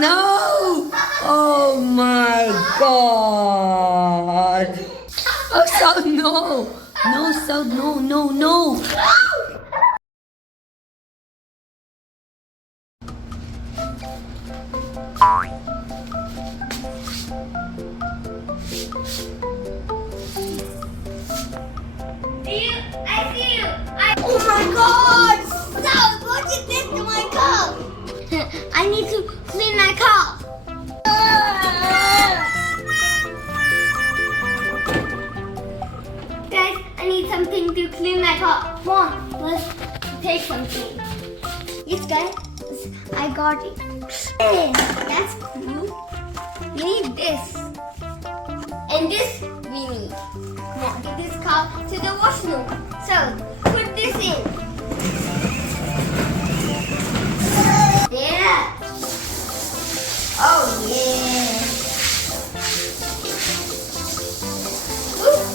No! Oh my god! Oh, South, no! No, South, no, no, no! Oh my god! Stop! What you did to my cup? I need to clean my cup. Guys, I need something to clean my cup. Come on, let's take something. Yes, guys, I got it. Hey, that's cool. We need this. And this we need. Now get this cup to the washroom. So, put this in. Yeah. Oh yeah. Ooh,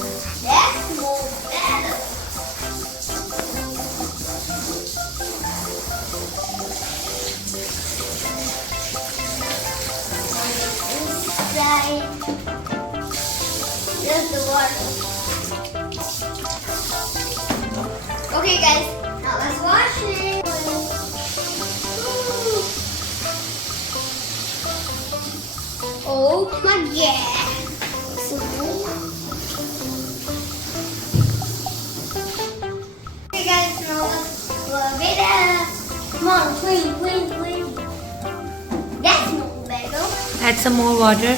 that's more better. Inside. There's the water. Okay guys, now let's wash it. Oh my god. So okay guys, now let's rub it up. Come on, clean, clean, clean. That's no better. Add some more water.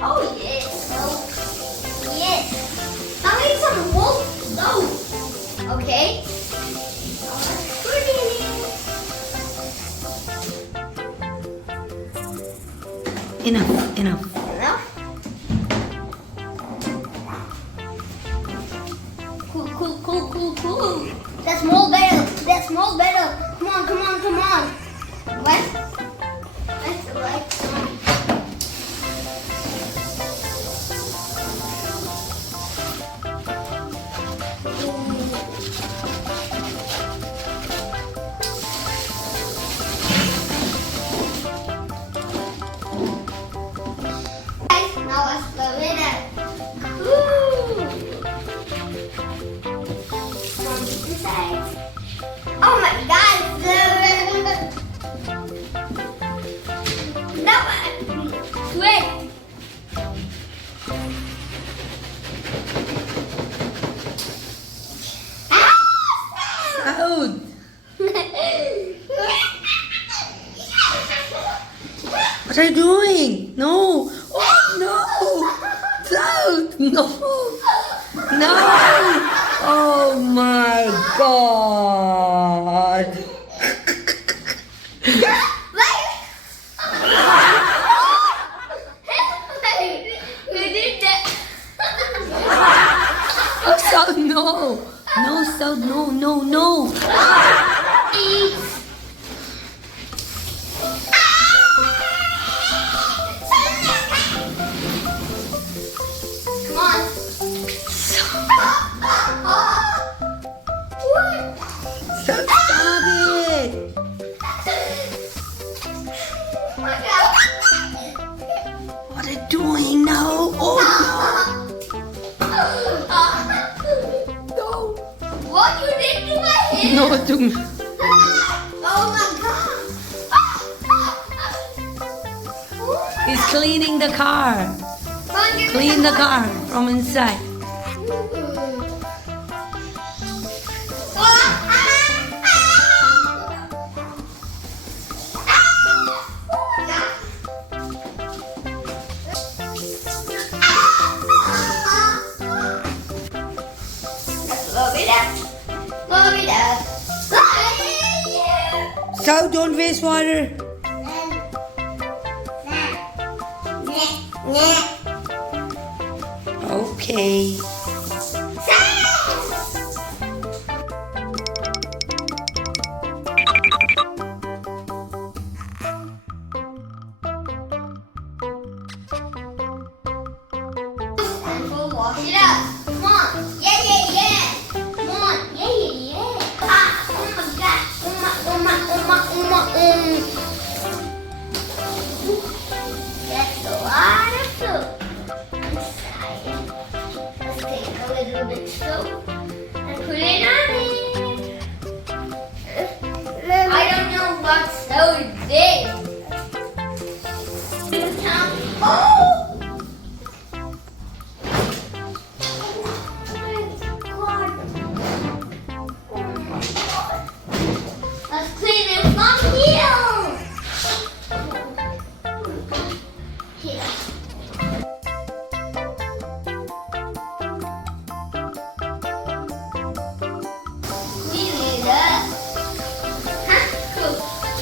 Oh yes, oh yes. Now we need some more soap. Okay. Now let's put it in. Enough, enough. Enough. Cool, cool, cool, cool, cool. That's more better. That's more better. Come on, come on, come on. What? That's the right one. Now let's blow it up. Come on, inside. Oh my god! No, wait. South! What are you doing? No! Oh no! South! No! No! Oh my god! Who did that? Oh, South, no! No, South, no, no, no! Come on. South, stop it! Oh my god. What are you doing now? Oh no! What you did to my hair? No, to Oh my god. He's cleaning the car. Clean the car from inside. Love it up. Love it up. South, don't waste water. Okay. Wash it up. Come on. Yeah, yeah, yeah. Come on. Yeah, yeah, yeah. Ah, oh my god. Oh my.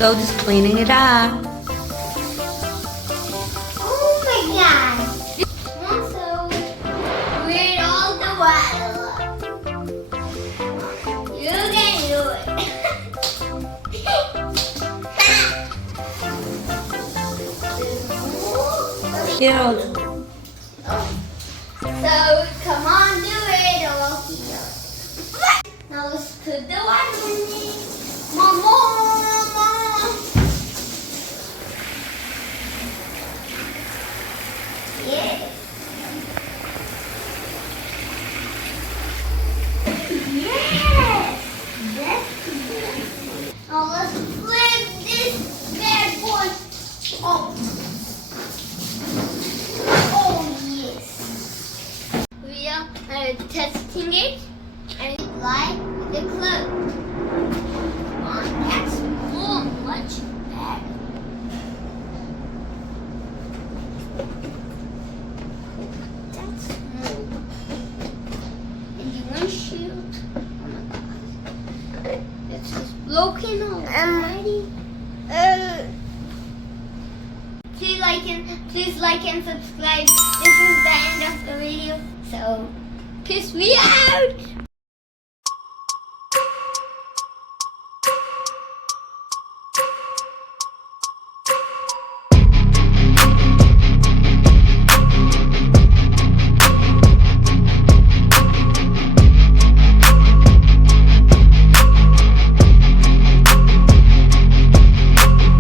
So just cleaning it up. Oh my god. Also, with all the water. You can do it. Here also. So come on, do it all here. Now let's put the water in it. More. Yes. Yes. That's good. Now let's flip this bad boy. Oh. Oh yes. We are testing it and like the clip. Oh, that's more much better. That's more. And the windshield. Oh my god. It's just broken already. Please like and subscribe. This is the end of the video. So, peace we out.